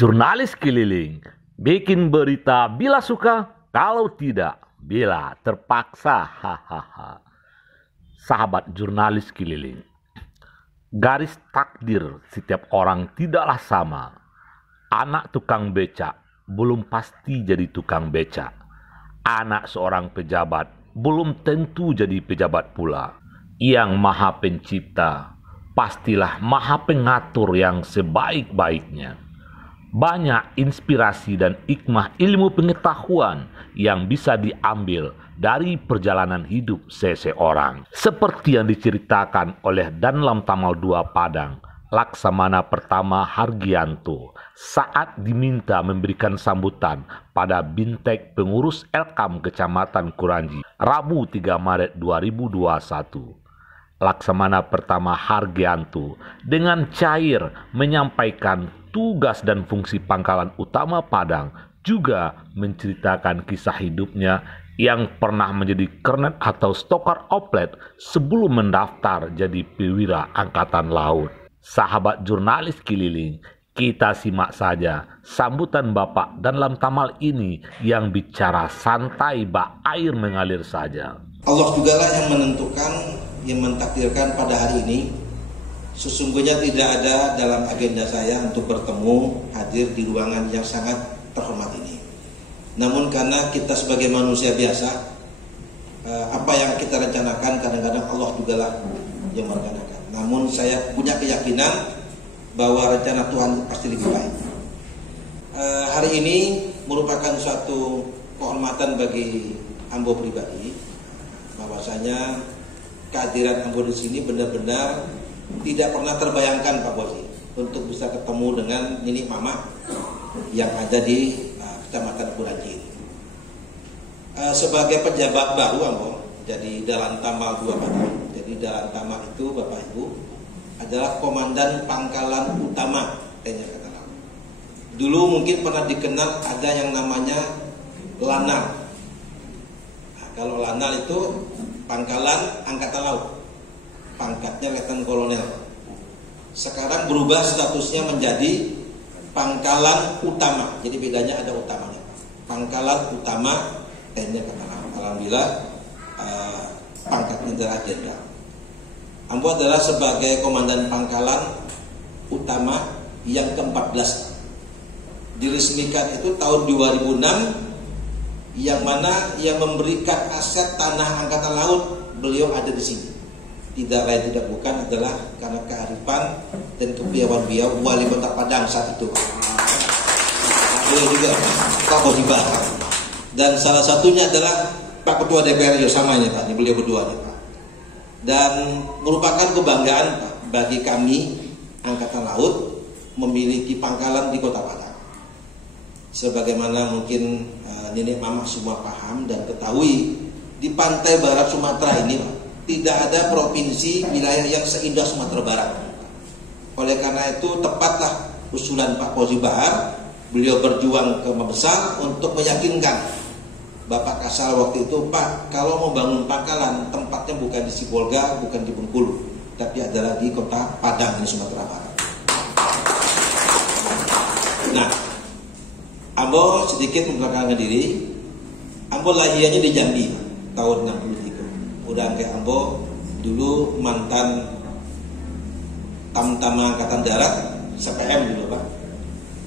Jurnalis keliling, bikin berita bila suka, kalau tidak, bila terpaksa. Hahaha. Sahabat jurnalis keliling, garis takdir setiap orang tidaklah sama. Anak tukang becak belum pasti jadi tukang becak. Anak seorang pejabat belum tentu jadi pejabat pula. Yang Maha Pencipta pastilah Maha Pengatur yang sebaik-baiknya. Banyak inspirasi dan hikmah ilmu pengetahuan yang bisa diambil dari perjalanan hidup seseorang. Seperti yang diceritakan oleh Danlam Tamal II Padang, Laksamana Pertama Hargianto, saat diminta memberikan sambutan pada Bintek pengurus Elkam Kecamatan Kuranji, Rabu 3 Maret 2021. Laksamana Pertama Hargianto dengan cair menyampaikan tugas dan fungsi Pangkalan Utama Padang, juga menceritakan kisah hidupnya yang pernah menjadi kernet atau stokar oplet sebelum mendaftar jadi perwira Angkatan Laut. Sahabat jurnalis keliling, kita simak saja sambutan Bapak Danlam Tamal ini yang bicara santai bak air mengalir saja. Allah jugalah yang menentukan, yang mentakdirkan pada hari ini. Sesungguhnya tidak ada dalam agenda saya untuk bertemu hadir di ruangan yang sangat terhormat ini. Namun karena kita sebagai manusia biasa, apa yang kita rencanakan kadang-kadang Allah jugalah yang merencanakan. Namun saya punya keyakinan bahwa rencana Tuhan pasti lebih baik. Hari ini merupakan suatu kehormatan bagi Ambo pribadi, bahwasanya kehadiran Ambo di sini benar-benar tidak pernah terbayangkan Pak Bosi untuk bisa ketemu dengan Nini Mama yang ada di Kecamatan Kuranji. Sebagai pejabat baru Ambo, jadi Dalan Tamal 2 Padang. Jadi Dalan Tamal itu Bapak Ibu adalah Komandan Pangkalan Utama TNI Angkatan Laut. Dulu mungkin pernah dikenal ada yang namanya Lanal. Nah, kalau Lanal itu Pangkalan Angkatan Laut, pangkatnya Letnan Kolonel. Sekarang berubah statusnya menjadi Pangkalan Utama. Jadi bedanya ada utamanya. Pangkalan Utama TNI Angkatan Laut. Alhamdulillah pangkatnya adalah jenderal. Ambo adalah sebagai komandan Pangkalan Utama yang ke-14. Diresmikan itu tahun 2006, yang mana yang memberikan aset tanah Angkatan Laut beliau ada di sini. Tidak lain tidak bukan adalah karena kearifan dan kepiawaian beliau wali kota Padang saat itu. Beliau juga Pak Bosiba. Dan salah satunya adalah Pak Ketua DPR sama ini Pak, beliau berdua nih Pak. Dan merupakan kebanggaan Pak bagi kami Angkatan Laut memiliki pangkalan di Kota Padang. Sebagaimana mungkin Nenek Mama semua paham dan ketahui, di pantai barat Sumatera ini Pak, tidak ada provinsi wilayah yang seindah Sumatera Barat. Oleh karena itu tepatlah usulan Pak Fauzi Bahar, beliau berjuang ke Mabesar untuk meyakinkan Bapak Kasal waktu itu, Pak, kalau mau bangun pangkalan tempatnya bukan di Sibolga, bukan di Bengkulu, tapi adalah di Kota Padang di Sumatera Barat. Nah, Ambo sedikit memperkenalkan diri. Ambo lahirnya di Jambi tahun 63. Udah kayak Ambo dulu mantan Tamtama Angkatan Darat CPM dulu Pak.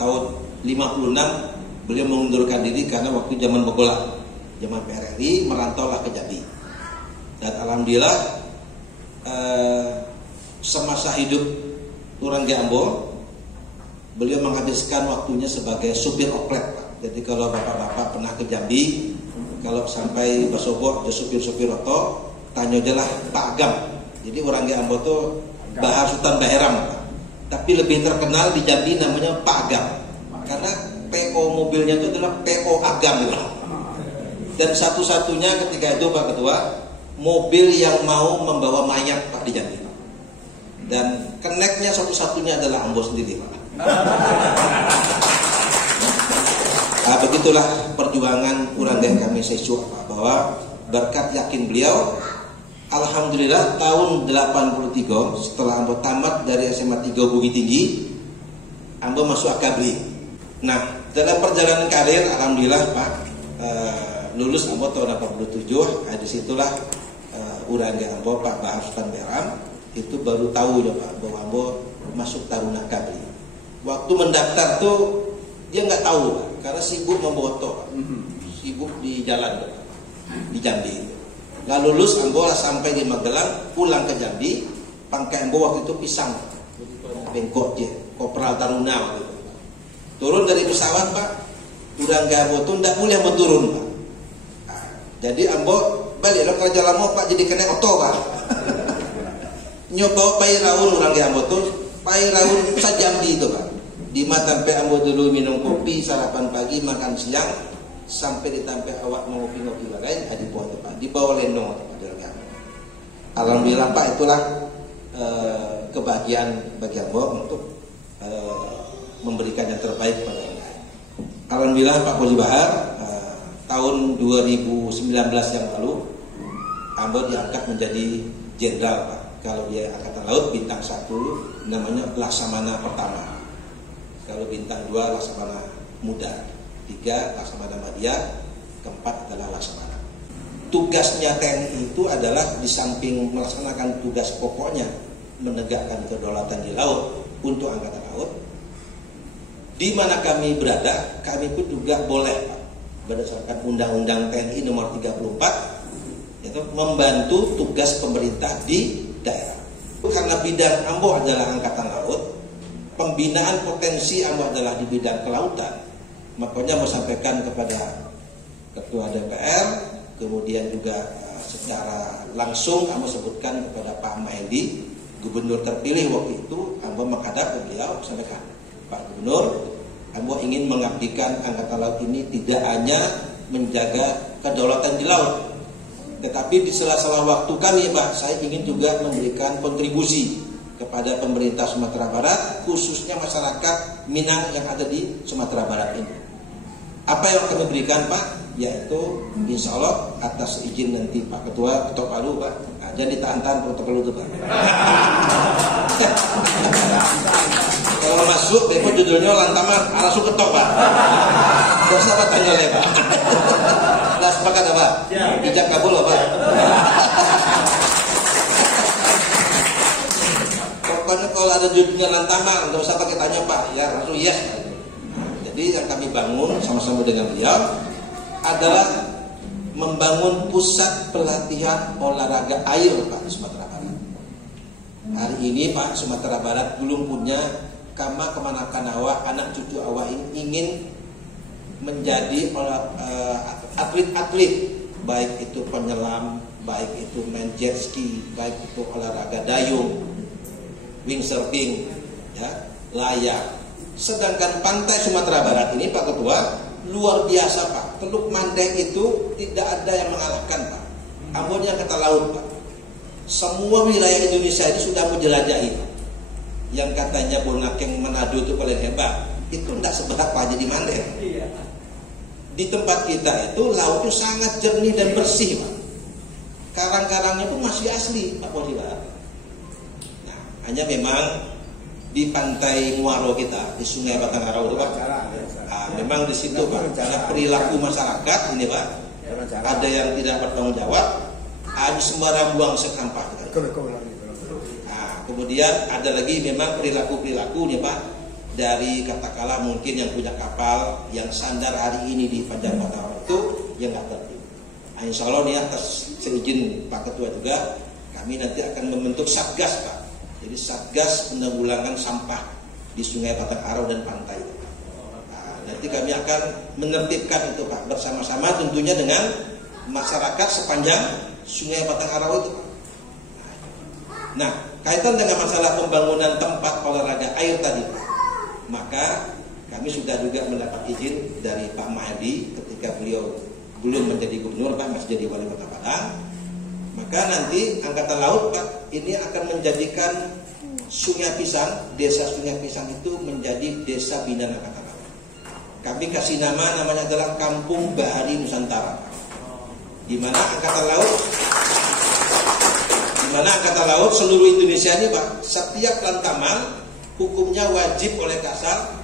Tahun 56 beliau mengundurkan diri karena waktu zaman Begolak, zaman PRRI, merantaulah ke Jambi. Dan alhamdulillah semasa hidup Turangga Ambo, beliau menghabiskan waktunya sebagai supir oplet Pak. Jadi kalau bapak-bapak pernah ke Jambi, kalau sampai Basobok ada supir-supir oto, tanya aja lah Pak Agam. Jadi orang Ambo itu Bahar Sultan Baheram Pak. Tapi lebih terkenal di Jambi namanya Pak Agam, karena PO mobilnya itu adalah PO Agam gitu. Dan satu-satunya ketika itu Pak Ketua, mobil yang mau membawa mayat Pak di Jambi Pak. Dan keneknya satu-satunya adalah Ambo sendiri Pak. Nah, begitulah perjuangan kurang dan kami sesuai Pak, bahwa berkat yakin beliau, alhamdulillah tahun 83 setelah Ambo tamat dari SMA 3 Bukit Tinggi, Ambo masuk Akabri. Nah, dalam perjalanan karir, alhamdulillah Pak, lulus Ambo tahun 87, disitulah urang Ambo Pak Bahar Sultan Beram itu baru tahu ya Pak bahwa Ambo masuk Taruna Kabli. Waktu mendaftar tuh dia nggak tahu Pak, karena sibuk memboto, sibuk di jalan Pak, di Jambi. Lalu lulus Ambo sampai di Magelang, pulang ke Jambi, pangkai Ambo waktu itu pisang, bengkok dia, Kopral Taruna waktu itu. Turun dari pesawat Pak, urang Ambo tuh ndak boleh Ambo turun Pak. Nah, jadi Ambo balik lo kerja lama Pak, jadi kena oto Pak. Nyoba pai raun urang Ambo tuh, pai raun sajambi itu Pak. Di Matampe Ambo dulu minum kopi, sarapan pagi, makan siang, sampai di Tampe awak mau ngopi-ngopi bagai di bawah Pak, di bawah Lendong Pak di urang Ambo. Alhamdulillah Pak, itulah kebahagiaan bagi Ambo untuk memberikan yang terbaik kepada Anda. Alhamdulillah Pak Poli Bahar, tahun 2019 yang lalu Ambo diangkat menjadi jenderal Pak. Kalau dia Angkatan Laut bintang 1 namanya Laksamana pertama. Kalau bintang 2 Laksamana muda, 3 Laksamana Madya, 4 adalah Laksamana. Tugasnya TNI itu adalah di samping melaksanakan tugas pokoknya menegakkan kedaulatan di laut untuk Angkatan Laut, di mana kami berada, kami pun juga boleh Pak, berdasarkan Undang-Undang TNI nomor 34 itu membantu tugas pemerintah di daerah. Karena bidang Ambo adalah Angkatan Laut, pembinaan potensi Ambo adalah di bidang kelautan, makanya mau sampaikan kepada Ketua DPR, kemudian juga secara langsung Ambo sebutkan kepada Pak Maedi, Gubernur terpilih waktu itu, Ambo menghadap ke beliau sampaikan, Pak Gubernur, Ambo ingin mengabdikan Angkatan Laut ini tidak hanya menjaga kedaulatan di laut, tetapi di sela-sela waktu kami Pak, saya ingin juga memberikan kontribusi kepada pemerintah Sumatera Barat, khususnya masyarakat Minang yang ada di Sumatera Barat ini. Apa yang kami berikan Pak? Yaitu insya Allah atas izin nanti Pak Ketua, Ketok Palu Pak, jangan ditahan-tahan Ketok Palu itu Pak. Kalau masuk, beko judulnya Lantaman, langsung ketok Pak. Dosa Pak tanggalnya Pak. Nah sepakat Pak? Ijab kabul Pak. Pokoknya kalau ada judulnya Lantaman, nggak usah pakai tanya Pak, ya langsung yes. Jadi yang kami bangun sama-sama dengan beliau adalah membangun pusat pelatihan olahraga air Pak di Sumatera Barat. Hari ini Pak, Sumatera Barat belum punya kemanakan awak, anak cucu awak ini ingin menjadi atlet-atlet, baik itu penyelam, baik itu main jet ski, baik itu olahraga dayung, windsurfing, ya, layar. Sedangkan pantai Sumatera Barat ini Pak Ketua luar biasa Pak. Teluk Mandeng itu tidak ada yang mengalahkan Pak. Ambonnya kata laut Pak. Semua wilayah Indonesia itu sudah menjelajahi Pak. Yang katanya Bonakeng Manado itu paling hebat, itu tidak seberapa jadi Mandeng. Di tempat kita itu laut itu sangat jernih dan bersih Pak. Karang-karangnya itu masih asli Pak Polila. Nah, hanya memang di pantai Muaro kita, di Sungai Batangarau itu Pak, memang di situ Pak, karena perilaku masyarakat ini Pak, ada yang tidak bertanggung jawab, ada sembarang buang sampah. Nah, kemudian ada lagi memang perilaku nih Pak, dari katakanlah mungkin yang punya kapal yang sandar hari ini di Panjang Batangarau itu yang nggak tertib. Nah, insya Allah nih atas seizin Pak Ketua juga, kami nanti akan membentuk satgas Pak. Jadi satgas penanggulangan sampah di Sungai Batangarau dan pantai. Nah, nanti kami akan menertibkan itu Pak bersama-sama tentunya dengan masyarakat sepanjang Sungai Batangarau itu Pak. Nah, kaitan dengan masalah pembangunan tempat olahraga air tadi Pak, maka kami sudah juga mendapat izin dari Pak Mahdi ketika beliau belum menjadi gubernur Pak, masih jadi wali kota Padang. Maka nanti Angkatan Laut Pak ini akan menjadikan Sungai Pisang, desa Sungai Pisang itu menjadi desa binaan Angkatan Laut. Kami kasih namanya adalah Kampung Bahari Nusantara, di mana Angkatan Laut seluruh Indonesia ini Pak, setiap lantaman hukumnya wajib oleh Kasal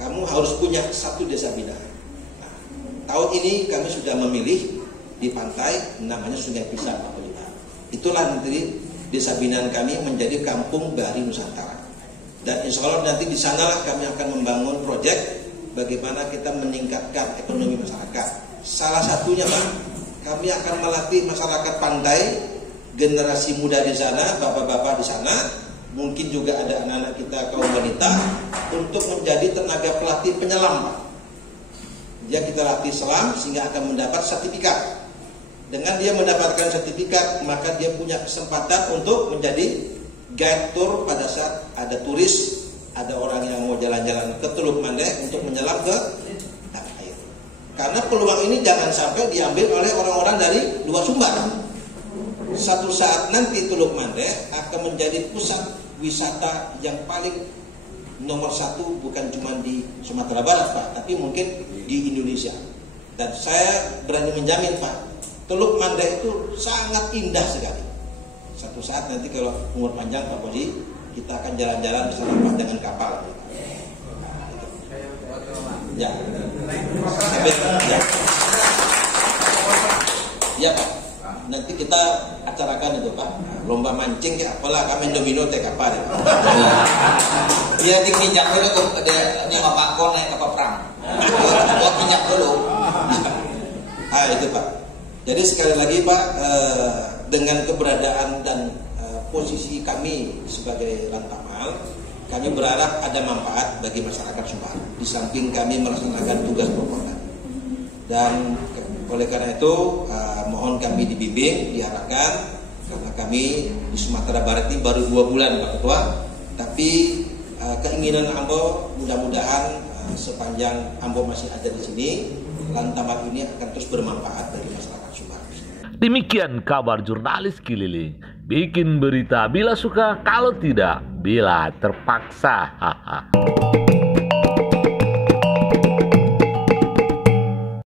kamu harus punya satu desa binaan. Nah, tahun ini kami sudah memilih di pantai namanya Sungai Pisang Pak Pelita. Itulah nanti desa binaan kami menjadi kampung Bahari Nusantara. Dan insya Allah nanti di sanalah kami akan membangun proyek bagaimana kita meningkatkan ekonomi masyarakat. Salah satunya Pak, kami akan melatih masyarakat pantai, generasi muda di sana, bapak-bapak di sana, mungkin juga ada anak-anak kita kaum wanita untuk menjadi tenaga pelatih penyelam Pak. Dia kita latih selam sehingga akan mendapat sertifikat. Dengan dia mendapatkan sertifikat, maka dia punya kesempatan untuk menjadi guide tour pada saat ada turis, ada orang yang mau jalan-jalan ke Teluk Mandeh untuk menyelam ke tanah air. Karena peluang ini jangan sampai diambil oleh orang-orang dari luar Sumbar. Satu saat nanti Teluk Mandeh akan menjadi pusat wisata yang paling nomor satu, bukan cuma di Sumatera Barat Pak, tapi mungkin di Indonesia. Dan saya berani menjamin Pak, Teluk Mandeh itu sangat indah sekali. Satu saat nanti kalau umur panjang Pak Boji, kita akan jalan-jalan di sana Pak dengan kapal. Ya. Ya. Ya Pak. Nanti kita acarakan itu Pak. Lomba mancing ya, apalah kami domino teh kapal. Iya dikinjak dulu tuh dia sama Pak Kon naik kapal perang. Buat kinjak dulu. Itu Pak. Jadi sekali lagi Pak, dengan keberadaan dan posisi kami sebagai Lantamal, kami berharap ada manfaat bagi masyarakat Sumbar. Di samping kami melaksanakan tugas pokok kami. Dan oleh karena itu mohon kami dibimbing, diarahkan, karena kami di Sumatera Barat ini baru 2 bulan Pak Ketua, tapi keinginan Ambo mudah-mudahan sepanjang Ambo masih ada di sini, Lantamal ini akan terus bermanfaat bagi masyarakat Sumbar. Demikian kabar jurnalis keliling. Bikin berita bila suka, kalau tidak bila terpaksa. Haha.